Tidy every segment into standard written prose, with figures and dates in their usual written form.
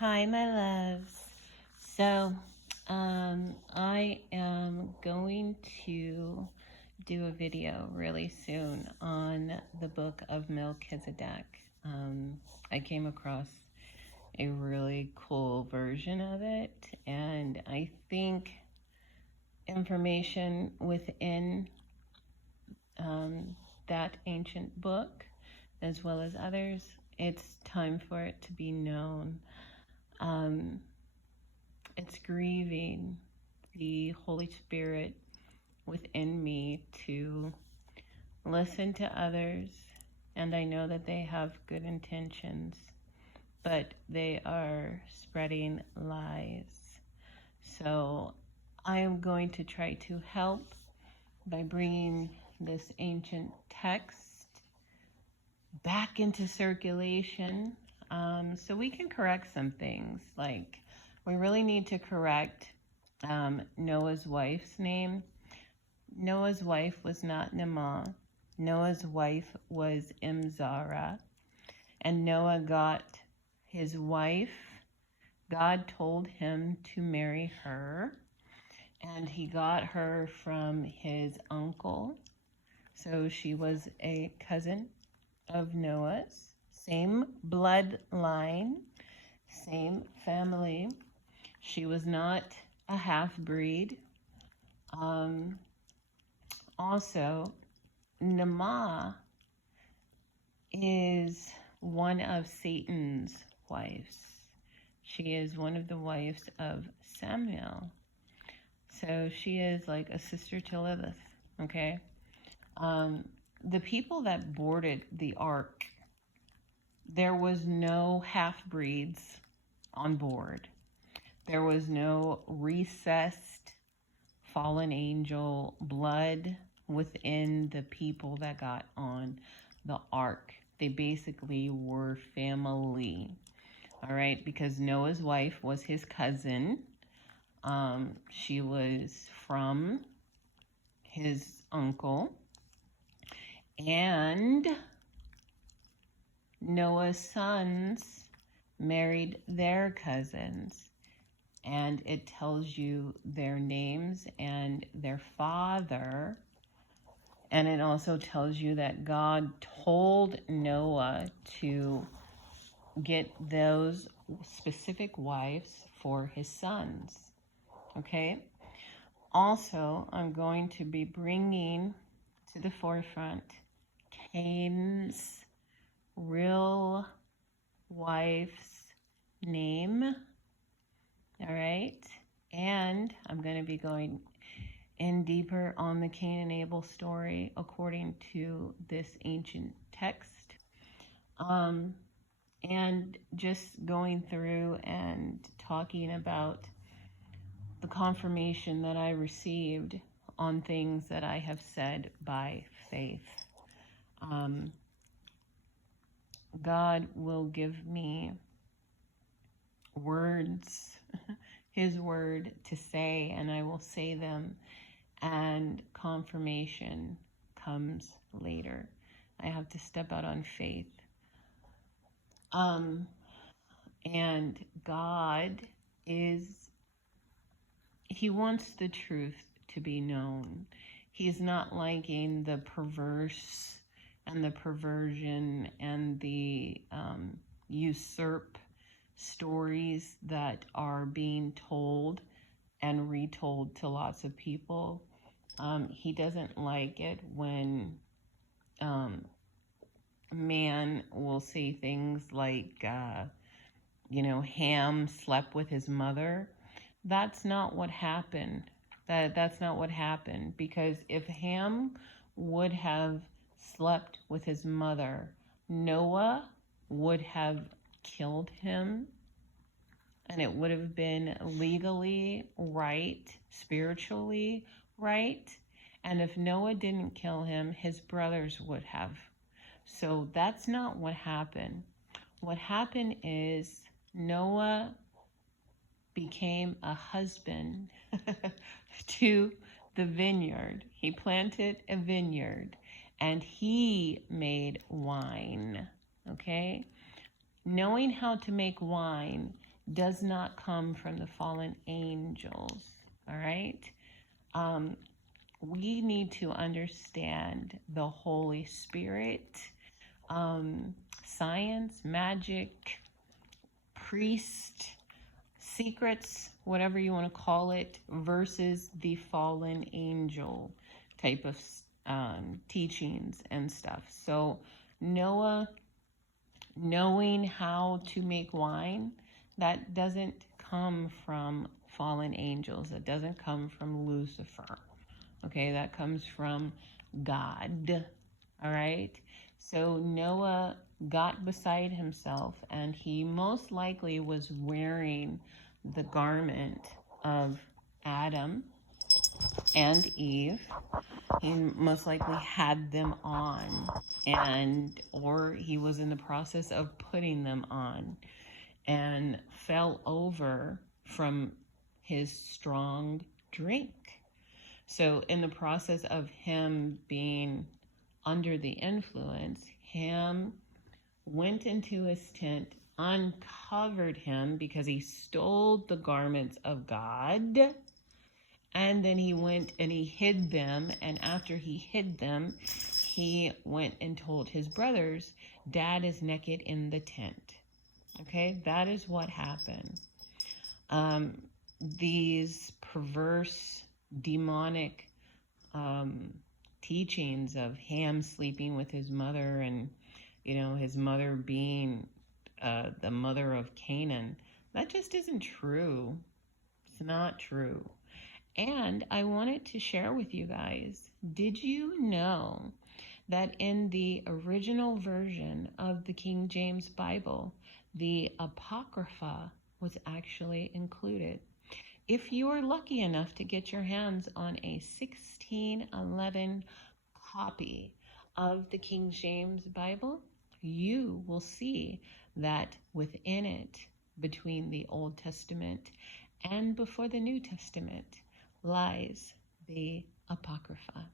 Hi, my loves. So, I am going to do a video really soon on the book of Melchizedek. I came across a really cool version of it, and I think information within that ancient book, as well as others, it's time for it to be known. It's grieving the Holy Spirit within me to listen to others, and I know that they have good intentions, but they are spreading lies. So I am going to try to help by bringing this ancient text back into circulation, so we can correct some things. Like, we really need to correct Noah's wife's name. Noah's wife was not Naamah. Noah's wife was Imzara. And Noah got his wife. God told him to marry her. And he got her from his uncle. So she was a cousin of Noah's. Same bloodline, same family. She was not a half-breed. Also, Naamah is one of Satan's wives. She is one of the wives of Samuel. So she is like a sister to Lilith, okay? The people that boarded the ark, there was no half-breeds on board. There was no recessed fallen angel blood within the people that got on the ark. They basically were family, all right? Because Noah's wife was his cousin. She was from his uncle. And Noah's sons married their cousins, and it tells you their names and their father, and it also tells you that God told Noah to get those specific wives for his sons, okay? Also, I'm going to be bringing to the forefront Cain's real wife's name, all right? And I'm going to be going in deeper on the Cain and Abel story according to this ancient text. And just going through and talking about the confirmation that I received on things that I have said by faith. God will give me words, his word to say, and I will say them, and confirmation comes later. I have to step out on faith. And God he wants the truth to be known. He's not liking the perverse and the perversion and the usurp stories that are being told and retold to lots of people. He doesn't like it when man will say things like, Ham slept with his mother. That's not what happened. That's not what happened, because if Ham would have slept with his mother, Noah would have killed him, and it would have been legally right, spiritually right. And if Noah didn't kill him, his brothers would have. So that's not what happened. What happened is Noah became a husband to the vineyard. He planted a vineyard and he made wine, okay? Knowing how to make wine does not come from the fallen angels. All right. We need to understand the Holy Spirit, science, magic, priest, secrets, whatever you want to call it, versus the fallen angel type of teachings and stuff. So Noah knowing how to make wine, that doesn't come from fallen angels. It doesn't come from Lucifer. Okay, that comes from God. All right. So Noah got beside himself, and he most likely was wearing the garment of Adam and Eve. He most likely had them on, or he was in the process of putting them on, and fell over from his strong drink. So in the process of him being under the influence, Ham went into his tent, uncovered him because he stole the garments of God, and then he went and he hid them. And after he hid them, he went and told his brothers, Dad is naked in the tent. Okay, that is what happened. These perverse, demonic teachings of Ham sleeping with his mother, and his mother being the mother of Canaan, that just isn't true. It's not true. And I wanted to share with you guys, did you know that in the original version of the King James Bible, the Apocrypha was actually included? If you are lucky enough to get your hands on a 1611 copy of the King James Bible, you will see that within it, between the Old Testament and before the New Testament, lies the Apocrypha.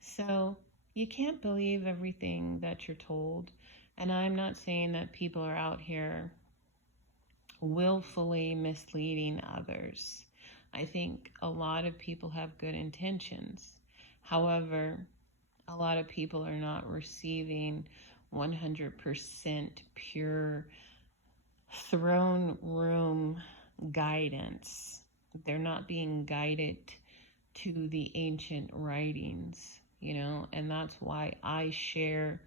So you can't believe everything that you're told. And I'm not saying that people are out here willfully misleading others. I think a lot of people have good intentions. However, a lot of people are not receiving 100% pure throne room guidance. They're not being guided to the ancient writings, and that's why I share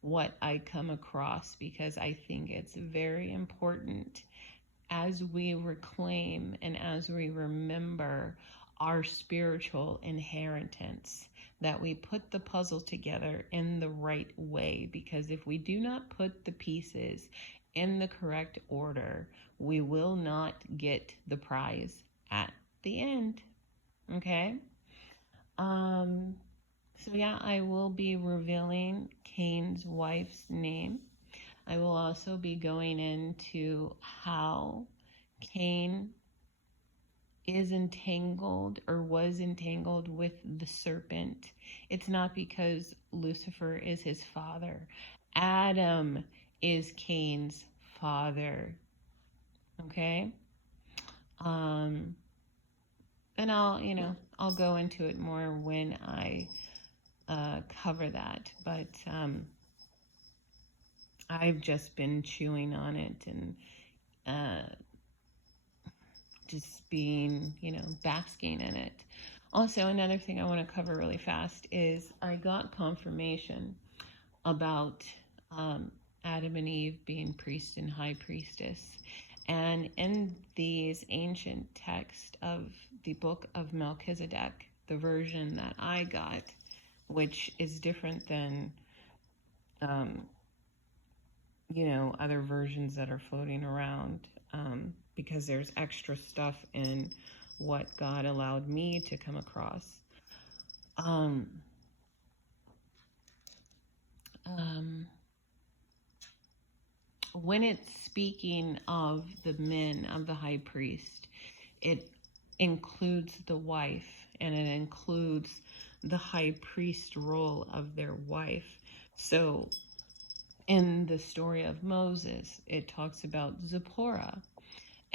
what I come across, because I think it's very important as we reclaim and as we remember our spiritual inheritance, that we put the puzzle together in the right way. Because if we do not put the pieces in the correct order, we will not get the prize at the end. Okay? So yeah, I will be revealing Cain's wife's name. I will also be going into how Cain is entangled, or was entangled, with the serpent. It's not because Lucifer is his father. Adam is Cain's father. Okay? And I'll go into it more when I cover that. But I've just been chewing on it and just being, basking in it. Also, another thing I want to cover really fast is I got confirmation about Adam and Eve being priest and high priestess. And in these ancient texts of the book of Melchizedek, the version that I got, which is different than other versions that are floating around, because there's extra stuff in what God allowed me to come across. When it's speaking of the men of the high priest, it includes the wife, and it includes the high priest role of their wife. So in the story of Moses, it talks about Zipporah,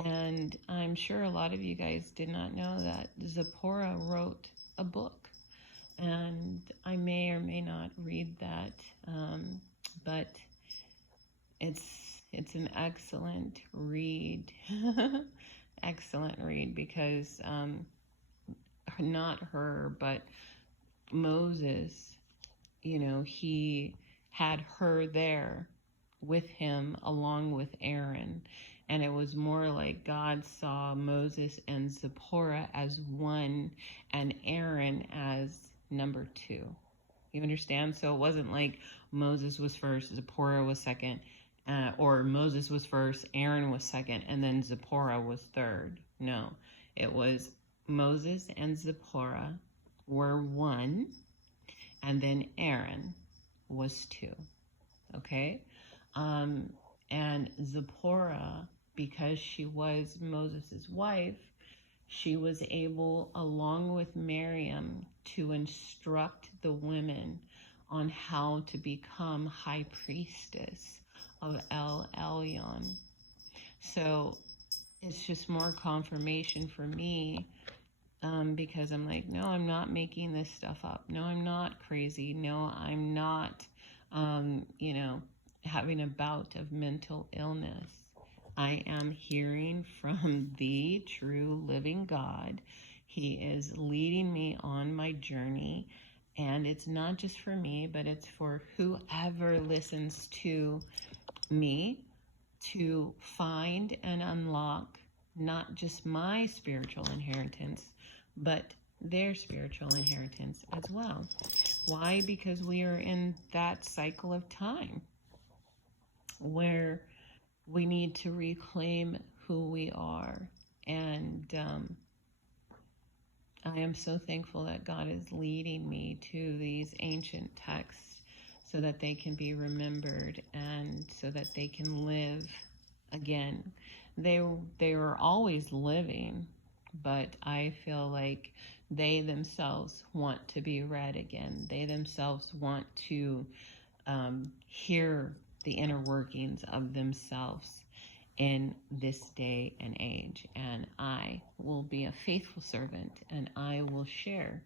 And I'm sure a lot of you guys did not know that Zipporah wrote a book. And I may or may not read that, but it's an excellent read. Excellent read, because not her, but Moses, he had her there with him along with Aaron. And it was more like God saw Moses and Zipporah as one and Aaron as number two. You understand? So it wasn't like Moses was first, Zipporah was second, or Moses was first, Aaron was second, and then Zipporah was third. No, it was Moses and Zipporah were one, and then Aaron was two. Okay? And Zipporah, because she was Moses' wife, she was able, along with Miriam, to instruct the women on how to become high priestess of El Elyon. So it's just more confirmation for me, because I'm like, no, I'm not making this stuff up. No, I'm not crazy. No, I'm not, having a bout of mental illness. I am hearing from the true living God. He is leading me on my journey, and it's not just for me, but it's for whoever listens to me to find and unlock not just my spiritual inheritance, but their spiritual inheritance as well. Why? Because we are in that cycle of time where we need to reclaim who we are. And I am so thankful that God is leading me to these ancient texts so that they can be remembered and so that they can live again. They were always living, but I feel like they themselves want to be read again. They themselves want to hear the inner workings of themselves in this day and age. And I will be a faithful servant, and I will share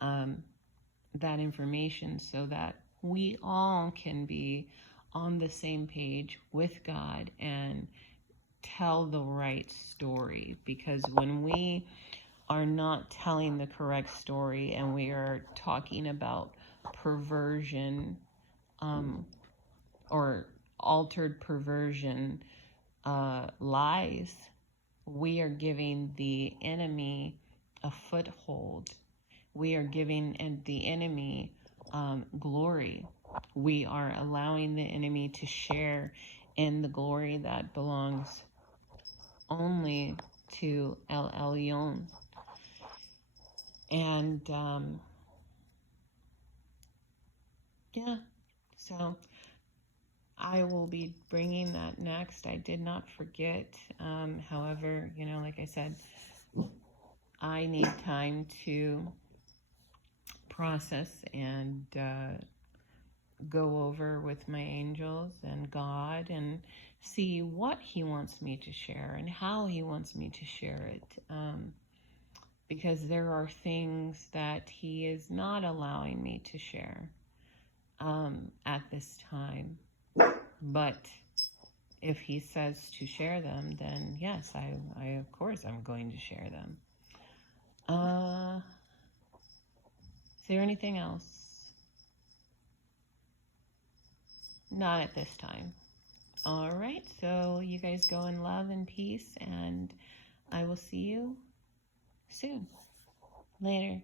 that information so that we all can be on the same page with God and tell the right story. Because when we are not telling the correct story and we are talking about perversion, or altered perversion lies, we are giving the enemy a foothold. We are giving the enemy glory. We are allowing the enemy to share in the glory that belongs only to El Elyon. And yeah, so I will be bringing that next. I did not forget. However, like I said, I need time to process and go over with my angels and God and see what He wants me to share and how He wants me to share it. Because there are things that He is not allowing me to share at this time. But if He says to share them, then yes, I of course I'm going to share them. Is there anything else? Not at this time. All right, so you guys go in love and peace, and I will see you soon. Later.